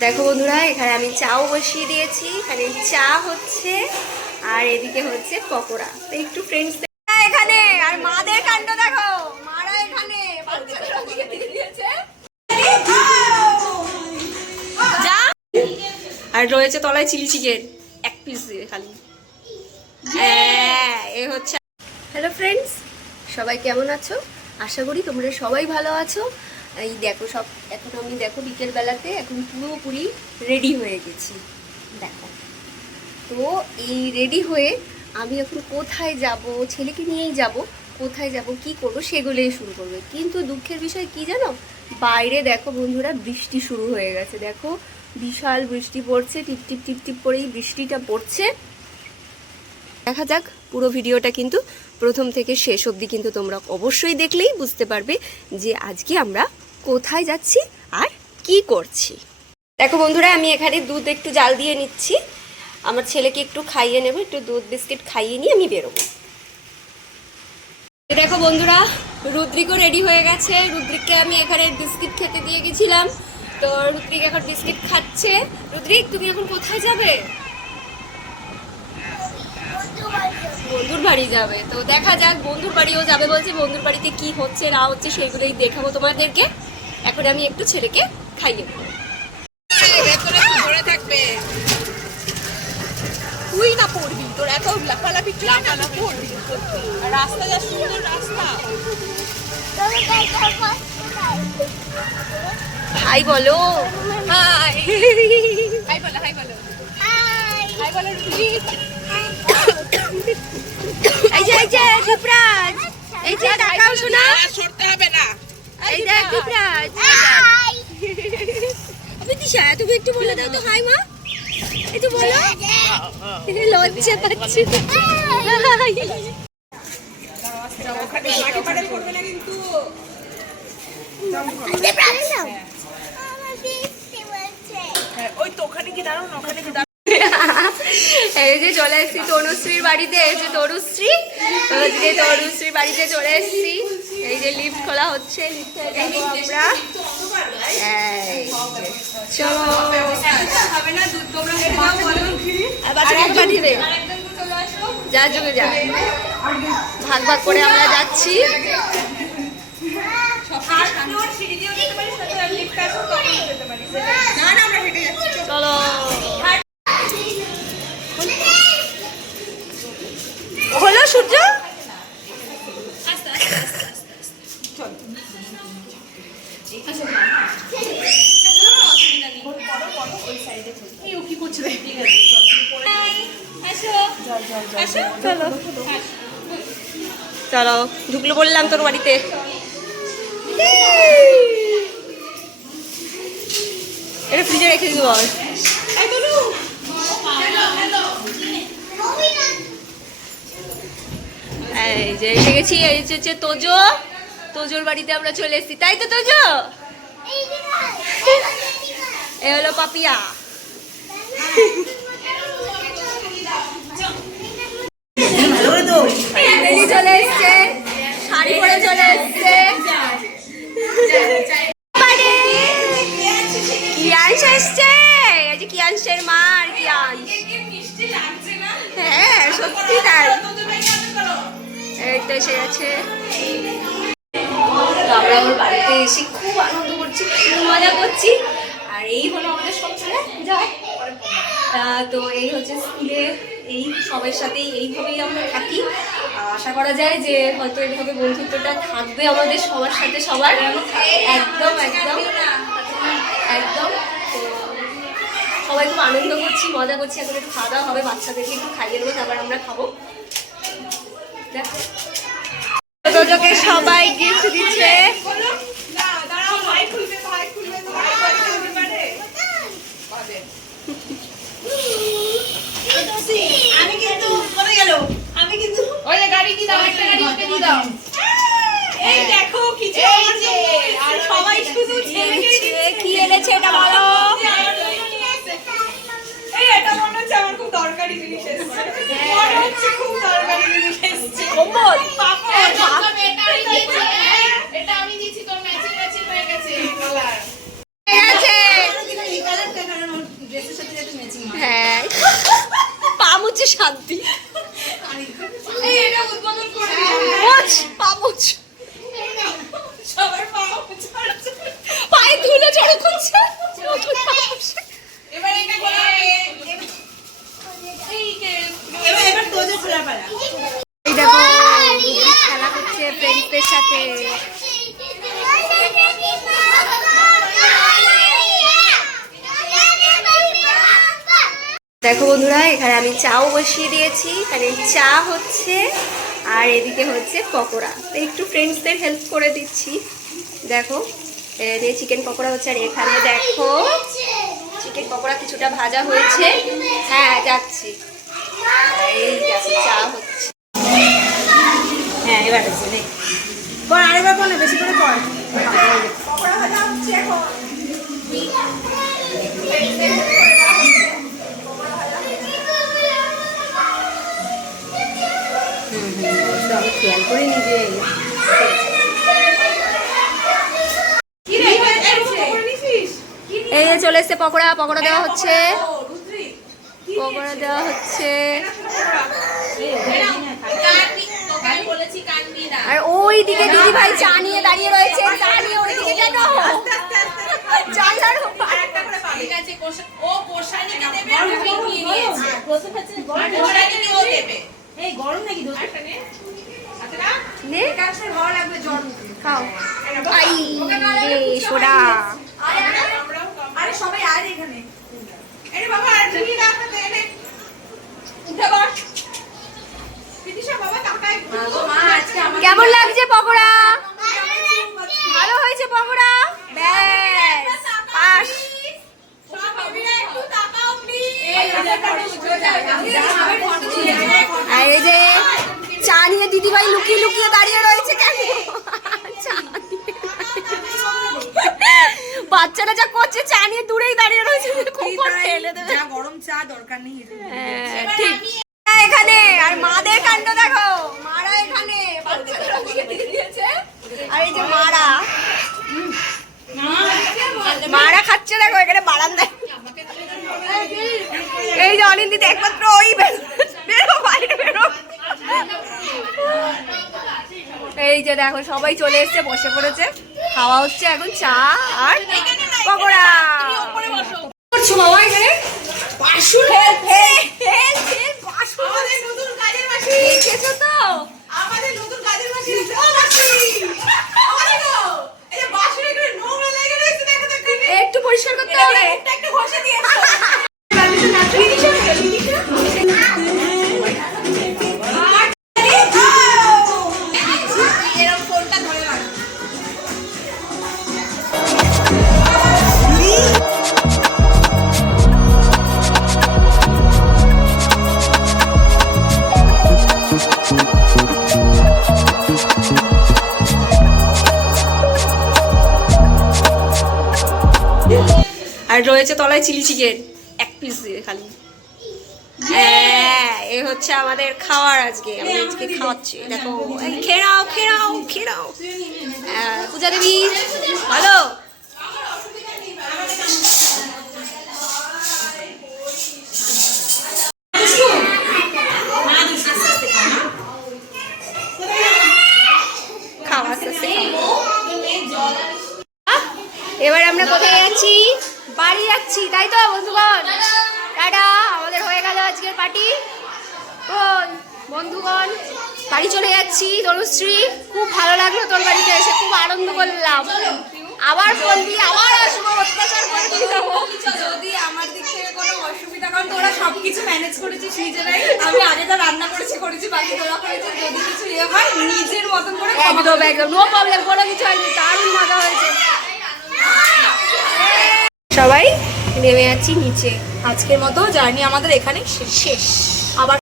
দেখো বন্ধুরা, এখানে আমি চাও বসিয়ে দিয়েছি। এখানে চা হচ্ছে আর এদিকে হচ্ছে পকোড়া। তো একটু ফ্রেন্ডস এখানে আর মাদের কাণ্ড দেখো, মারা এখানে বাচ্চারা দিয়ে দিয়েছে। যা আর রয়েছে তলায় চিলি চিকেন এক পিস দিয়ে খালি। এ হচ্ছে। হ্যালো ফ্রেন্ডস, সবাই কেমন আছো? আশা করি তোমরা সবাই ভালো আছো। এই দেখো সব এখন আমি দেখো বিকেলবেলাতে এখন পুরোপুরি রেডি হয়ে গেছি। দেখো তো এই রেডি হয়ে আমি এখন কোথায় যাব, ছেলেকে নিয়েই যাব, কোথায় যাব কি করব সেগুলোই শুরু করবে। কিন্তু দুঃখের বিষয় কি জানো, বাইরে দেখো বন্ধুরা বৃষ্টি শুরু হয়ে গেছে। দেখো বিশাল বৃষ্টি পড়ছে, টিপ টিপ টিপ টিপ করেই বৃষ্টিটা পড়ছে। দেখা যাক পুরো ভিডিওটা কিন্তু প্রথম থেকে শেষ অবধি কিন্তু তোমরা অবশ্যই দেখলেই বুঝতে পারবে যে আজকে আমরা কোথায় যাচ্ছি আর কি করছি। দেখো বন্ধুরা, আমি এখানে দুধ একটু জাল দিয়ে নিচ্ছি, আমার ছেলেকে একটু খাইয়ে নেব, একটু দুধ বিস্কিট খাইয়ে নিয়ে আমি বেরোবো। দেখো বন্ধুরা, রুদ্রিকও রেডি হয়ে গেছে। রুদ্রিককে আমি এখানে বিস্কিট খেতে দিয়ে গেছিলাম, তো রুদ্রিক এখন বিস্কিট খাচ্ছে। রুদ্রিক, তুমি এখন কোথায় যাবে? বন্ধুর বাড়ি যাবে। তো দেখা যাক, বন্ধুর বাড়িও যাবে বলছে। বন্ধুর বাড়িতে কি হচ্ছে না হচ্ছে সেগুলোই দেখাবো তোমাদেরকে। এখন আমি একটু ছেলেকে খাইয়ে দেবো। তুই না পড়বি, তোর এত লাফালাফি পড়বি। রাস্তা যা সুন্দর রাস্তা। হাই বলো, হাই হাই বলো, হাই বলো, হাই বলো। এই যে দীপরাজ, এই যে তাকাও শোনা, ছড়তে হবে না। এই দেখ দীপরাজ, হাই। আমি দিশা, তুমি একটু বলে দাও তো হাই মা, একটু বলো। লজ্জা পাচ্ছি। ওখানে মাটি পাড়ে পড়বে না কিন্তু। ওই তো ওখানে কি দাঁড়াও না, ওখানে কি দাঁড়াও। এই যে চলে এসেছি তনুশ্রীর বাড়িতে। এই যে তনুশ্রী, আজকে তনুশ্রীর বাড়িতে চলে এসেছি। এই যে লিফট খোলা হচ্ছে, আমরা চলো বাচ্চাকে পাঠিয়ে দে, যা যোগে যা। ভাগ ভাগ করে আমরা যাচ্ছি। চলো হলো সূর্য। চলো ঢুকলো বললাম তোর বাড়িতে। এটা ফ্রিজে রেখে দিবি বল। এই যে এসে গেছি। এই হচ্ছে তোজো, তোজোর বাড়িতে আমরা চলে এসেছি, তাই তো তোজো? এ হলো পাপিয়া। চলে এসছে, শাড়ি পরে চলে এসছে। কিয়াংশ এসছে, এই যে কিয়াংশের মা আর কিয়াংশ। হ্যাঁ সত্যি তাই, এই তো এসে গেছে। আমরা ওর বাড়িতে এসে খুব আনন্দ করছি, খুব মজা করছি। আর এই হলো আমাদের সংসারে যাও। তো এই হচ্ছে স্কুলে, এই সবার সাথেই এইভাবেই আমরা থাকি। আশা করা যায় যে হয়তো এইভাবে বন্ধুত্বটা থাকবে আমাদের সবার সাথে সবার। একদম একদম একদম। তো সবাই খুব আনন্দ করছি, মজা করছি। এখন একটু খাওয়া দাওয়া হবে, বাচ্চাদেরকে একটু খাইয়ে দেবো, তারপর আমরা খাবো। দেখো তোজোকে সবাই গিফট দিচ্ছে। আমি কিন্তু কোথায় গেল, আমি কিন্তু ওই গাড়ি কি দাও, একটা গাড়ি ওকে দিয়ে দাও। এই দেখো কিছু আর সবাই শুধু ছেলেকে কি এনেছে এটা বলো। এই এটা মনে হচ্ছে আমার খুব দরকারি জিনিস এসেছে, মনে হচ্ছে খুব দরকারি জিনিস এসেছে। কম্বল, পাপড়, এটা আমি দিয়েছি। শান্তি। পায়ে ধুলে জড়ো করছে। এই দেখো খেলা করছে ফ্রেন্ডসদের সাথে। দেখো বন্ধুরা, এখানে আমি চাও বসিয়ে দিয়েছি। এখানে চা হচ্ছে আর এদিকে হচ্ছে পকোড়া। তো একটু ফ্রেন্ডসদের হেল্প করে দিচ্ছি। দেখো এই চিকেন পকোড়া হচ্ছে, আর এখানে দেখো চিকেন পকোড়া কিছুটা ভাজা হয়েছে। হ্যাঁ যাচ্ছি। এই দেখো চা হচ্ছে। হ্যাঁ এবার হচ্ছে কর, আরেকবার কর না, বেশি করে কর। পকোড়া ভাজা হচ্ছে এখন। আমি খেয়াল করে নিজে এই চলে এসছে পকোড়া। পকোড়া দেওয়া হচ্ছে, পকোড়া দেওয়া হচ্ছে। আর ওই দিকে দিদি ভাই চা নিয়ে দাঁড়িয়ে রয়েছে। চা নিয়ে ওই দিকে কেন? গরম নাকি খাও। আই রে সোডা। আরে সবাই আর এখানে কেমন লাগছে পকোড়া? ভালো হয়েছে পকোড়া। ব্যাস পাস। আর এই যে চা নিয়ে দিদিভাই লুকিয়ে লুকিয়ে দাঁড়িয়ে রয়েছে কেন? বাচ্চারা যা করছে চা নিয়ে দূরেই দাঁড়িয়ে রয়েছে। গরম চা দরকার নেই। ঠিক এখানে। আর মাদের কাণ্ড দেখো, মারা এখানে বাচ্চারা দিয়েছে। আর এই যে মারা মারা খাচ্ছে দেখো এখানে বারান্দায়। এই যে অনিন্দিতে একমাত্র ওই বেরো বাইরে বেরো। এই যে দেখো সবাই চলে এসছে, বসে পড়েছে, খাওয়া হচ্ছে এখন চা আর পকোড়া। করছো বাবা এখানে? বাসুর দেখেছো তো? আমাদের নতুন কাজের মাসি ও মাসি আমাদের গো এই যে বাসুর এখানে নোংরা লেগে রয়েছে, দেখো দেখো একটু পরিষ্কার করতে হবে। একটু ঘষে দিয়েছো। আর রয়েছে তলায় চিলি চিকেন, এক পিস দিয়ে খালি। হ্যাঁ এ হচ্ছে আমাদের খাওয়ার। আজকে আমি আজকে খাওয়াচ্ছি। দেখো খেয়ে নাও খেয়ে নাও খেয়ে নাও। পূজা দেবী ভালো। খাওয়া আস্তে আস্তে খাও। এবার আমরা কোথায় যাচ্ছি? বাড়ি যাচ্ছি, তাই তো বন্ধুগণ? টাটা। আমাদের হয়ে গেল আজকের পার্টি। বন্ধুগণ বাড়ি চলে যাচ্ছি। তনুশ্রী খুব ভালো লাগলো তোর বাড়িতে এসে, খুব আনন্দ করলাম। আবার বলবি, আবার আসবো, অত্যাচার করে দিয়ে যাবো যদি আমার দিক থেকে কোনো অসুবিধা, কারণ তোরা সবকিছু ম্যানেজ করেছিস নিজেরাই। আমি আগে যা রান্না করেছি বাকি তোরা করেছিস। যদি কিছু ইয়ে হয় নিজের মতন করে একদম একদম নো প্রবলেম, কোনো কিছু হয়নি। দারুণ মজা হয়েছে। সবাই নেমে যাচ্ছি নিচে। আজকের মতো জার্নি আমাদের এখানে শেষ। আবার